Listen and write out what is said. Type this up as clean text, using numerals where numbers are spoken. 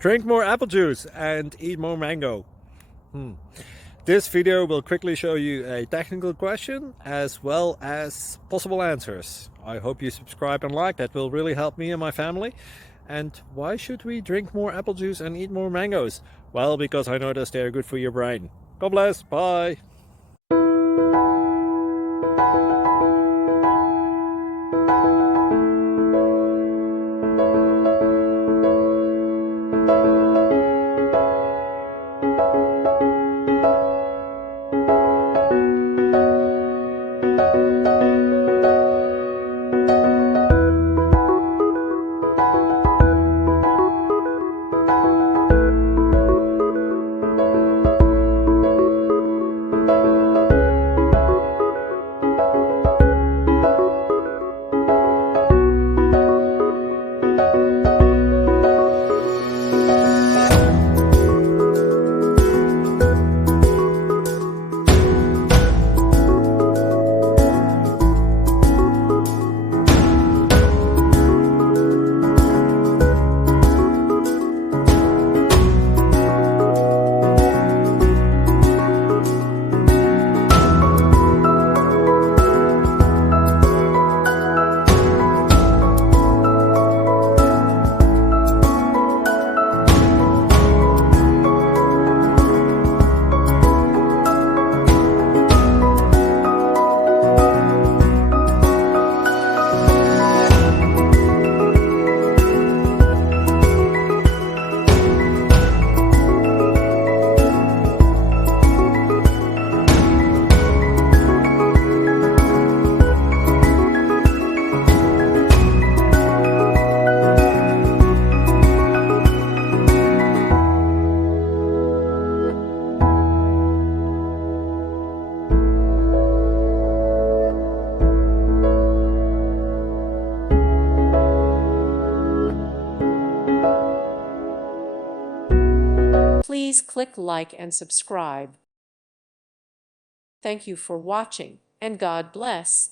Drink more apple juice and eat more mango. This video will quickly show you a technical question as well as possible answers. I hope you subscribe and like, that will really help me and my family. And why should we drink more apple juice and eat more mangoes? Well, because I noticed they're good for your brain. God bless, bye! Please click like and subscribe. Thank you for watching, and God bless.